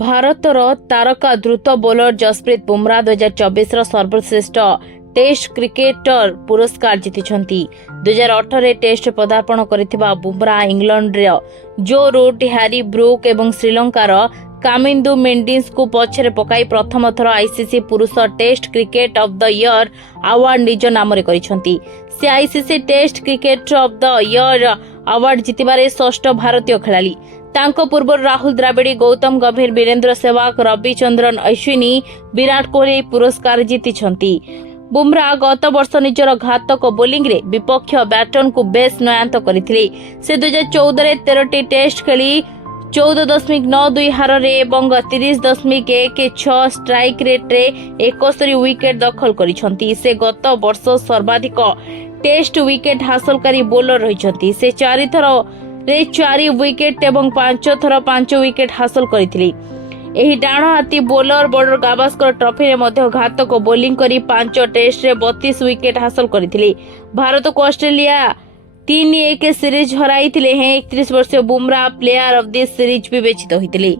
ଭାରତର ତାରକା ଦ୍ରୁତ ବୋଲର ଜସପ୍ରୀତ ବୁମରା 2024 ସର୍ବଶ୍ରେଷ୍ଠ ଟେଷ୍ଟ କ୍ରିକେଟର ପୁରସ୍କାର ଜିତିଛନ୍ତି। 2018 ଟେଷ୍ଟ ପଦାର୍ପଣ କରିଥିବା ବୁମରା ଇଂଲଣ୍ଡର ଜୋ ରୁଟ୍, ହ୍ୟାରି ବ୍ରୁକ୍ ଏବଂ ଶ୍ରୀଲଙ୍କାର କାମିନ୍ଦୁ ମେଣ୍ଡିସ୍ଙ୍କୁ ପଛରେ ପକାଇ ପ୍ରଥମ ଥର ଆଇସିସି ପୁରୁଷ test cricket of the year award ନିଜ ନାମରେ କରିଛନ୍ତି। ସେ ICC test cricketer of the year award ଜିତିବାରେ ଷଷ୍ଠ ଭାରତୀୟ ଖେଳାଳି। ତାଙ୍କ ପୂର୍ବରୁ ରାହୁଲ ଦ୍ରାବିଡ, ଗୌତମ ଗମ୍ଭୀର, ବୀରେନ୍ଦ୍ର ସେହୱାଗ, ରବିଚନ୍ଦ୍ରନ ଅଶ୍ୱିନ୍, ବିରାଟ କୋହଲି ଏହି ପୁରସ୍କାର ଜିତିଛନ୍ତି। ବୁମରା ଗତ ବର୍ଷ ନିଜର ଘାତକ ବୋଲିଂରେ ବିପକ୍ଷ ବ୍ୟାଟରଙ୍କୁ ବେଶ୍ ନୟାନ୍ତ କରିଥିଲେ। ସେ 2014ରେ 13ଟି ଟେଷ୍ଟ ଖେଳି 14.92 ହାରରେ ଏବଂ 30.16 ଷ୍ଟ୍ରାଇକ୍ ରେଟ୍ରେ 71 ୱିକେଟ୍ ଦଖଲ କରିଛନ୍ତି। ସେ ଗତ ବର୍ଷ ସର୍ବାଧିକ ଟେଷ୍ଟ ୱିକେଟ୍ ହାସଲକାରୀ ବୋଲର ରହିଛନ୍ତି। ସେ 4 ଥରରେ 4 ୱିକେଟ୍ ଏବଂ 5 ଥର 5 ୱିକେଟ୍ ହାସଲ କରିଥିଲେ। ଏହି ଡାଣ ହାତୀ ବୋଲର ବର୍ଡର ଗାଭାସ୍କର ଟ୍ରଫିରେ ମଧ୍ୟ ଘାତକ ବୋଲିଂ କରି 5 ଟେଷ୍ଟରେ 32 ୱିକେଟ୍ ହାସଲ କରିଥିଲେ। ଭାରତକୁ ଅଷ୍ଟ୍ରେଲିଆ 3-1 ସିରିଜ୍ ହରାଇଥିଲେ ହେଁ 31 ବର୍ଷୀୟ Bumrah player of the series ବିବେଚିତ ହୋଇଥିଲେ।